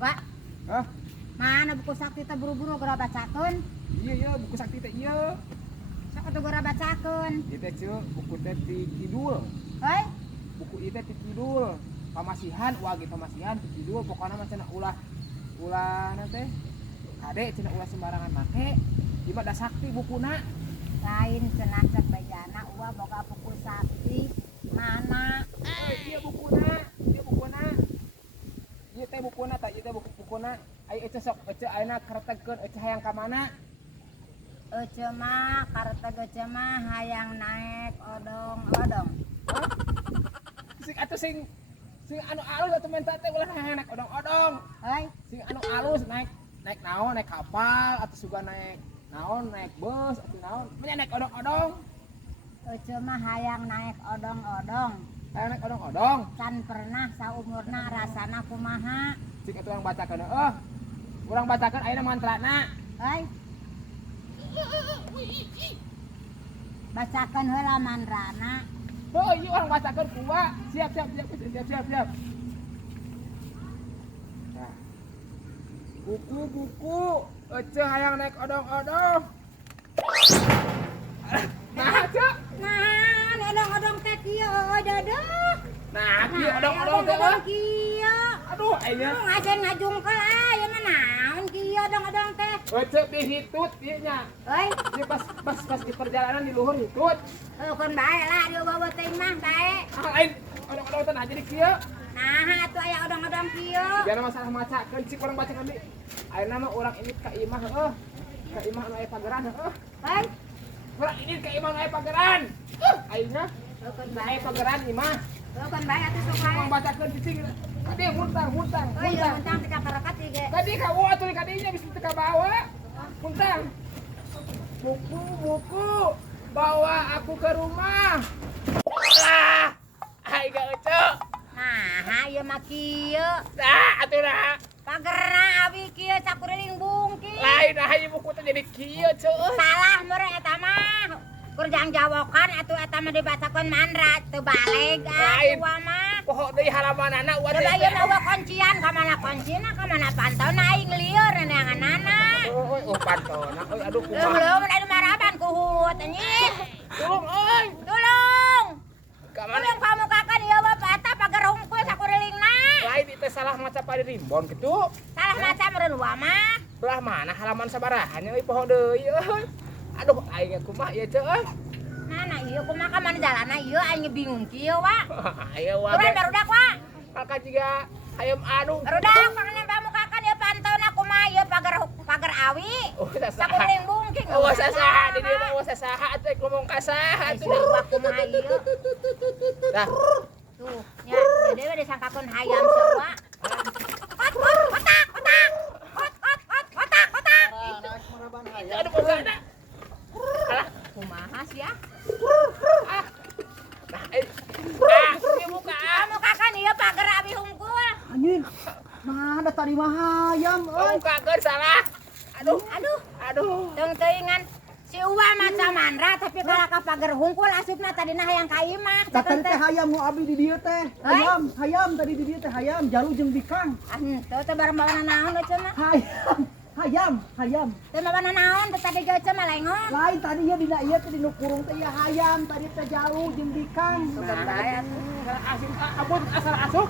Wak, Hah? mana buku sakti teh buru-buru gara bacakeun? Iya buku sakti teh iya. Sok atuh gara bacakeun. Ieu teh ceuk buku teh ti kidul. Heuy, Buku ieu teh ti kidul. Pamasihan wagi pamasihan ti kidul pokona mah cenah ulah teh kade cenah ulah sembarangan make. Ieu mah da sakti bukuna. lain cenah cek bejana ulah boga buku sakti. Mana? Ieu bukuna. Ieu teh bukuna tah ieu teh bukuna. Ai ece sok ece ayeuna karetegkeun ece hayang ka mana? Ece mah kareteg ece mah hayang naek odong-odong. Sing atuh sing anu alus atuh menta teh ulah hayang naek odong-odong. Heuy, Sing anu alus naik naon naik kapal atau juga naik naon naik bus atau naon menya naik odong-odong ece mah hayang naek odong-odong. hayang naik odong-odong Can pernah saumurna rasana kumaha. sing itu orang bacakeun urang bacakeun ayeuna mantrana Heuy. Bacakeun heula mandrana. oh iya orang bacakeun kuwa siap nah. Buku ece hayang naik odong-odong nah cek Nah, odong-odong teh kieu euy dadah. nah kieu odong-odong teh Odong-odong kieu. aduh ayeuna Ngajen ngajungkel aya mah naon kieu odong-odong teh. ece dihitut ieu nya Heuy, dia pas di perjalanan di luhur hitut keun bae lah dieu bawa teh mah bae. lain odong-odong teh jadi kieu Nah, atuh aya odong-odong kieu. biar masalah macakeun cik urang baca deui ayeuna mah urang ini ka imah ka imah anu aya pageran Heuy, urang ini ka imah anu aya pageran ayeuna keun aya bae. pageran imah Keun bae atuh sok bae. urang bacakeun cicing kadi muntang Euy, muntang teh ka pereket ge. kadi ka wa atuh kadinya bisa teu ka bawa muntang buku bawa aku ke rumah lah ai ga ece Nah, ieu mah kieu. dah atuh dah Pagerna abi kieu sakuriling bungki. lain aja buku teh jadi kieu ceuh Salah meureun eta mah. Kurjang jawokan atuh eta mah dibacakeun mandra teu baleg Lain. atuh mah. pohon deui halamanana uat Coba ieu mah kuncian ka mana kuncina ka mana pantauna aing lieur neanganana. oh pantona aduh Belum kumaha belum ada maraban ku hut anjing. tulung euy Tolong. ka mana Tolong pamukakan ieu bapak eta pager hungkul sakurilingna. lain itu salah maca pada rimbon gitu Salah maca meureun wa mah. belah mana halaman sabarahan euy pohon deui euy aduh aing kumaha ieu ceuh Mana ieu kumaha ka mana jalanna ieu aing bingung kieu wa. ayo Urang wae barudak wa. kakak juga hayam anu Barudak panganan pamukakan ieu pantauna kumaha ieu pager awi. oh sasaha Sakuring bungking. oh sasaha di dieu mah sasaha atuh ngomong ka saha Ai atuh siwa kumaha ieu. dah Tuh, nya jadi we disangkakeun hayam sawa. Otak. aduh pokona alah Kumaha sih ya? nah ieu buka Pamukakan ieu pager abi hungkul. Anjing, mana tadi mah hayam, euy. buka keur salah aduh Aduh, teuing-teuingan si Uwa maca mandra tapi kalau ka pager hungkul asupna tadina hayang ka imah. Da tadi teh hayam nu abdi di dieu teh. Heuy. Hayam tadi di dieu teh hayam, jalu jeung bikang. Teu teh bareng-bareng naon teh cenah. Hayam. Teu mah naon teh tadi ge cenah lengon. Lain tadi ieu dina ieu teh dinu kurung teh ieu hayam, tadi teh jalu jeung bikang. Bukan bae atuh. asin abun asal asuk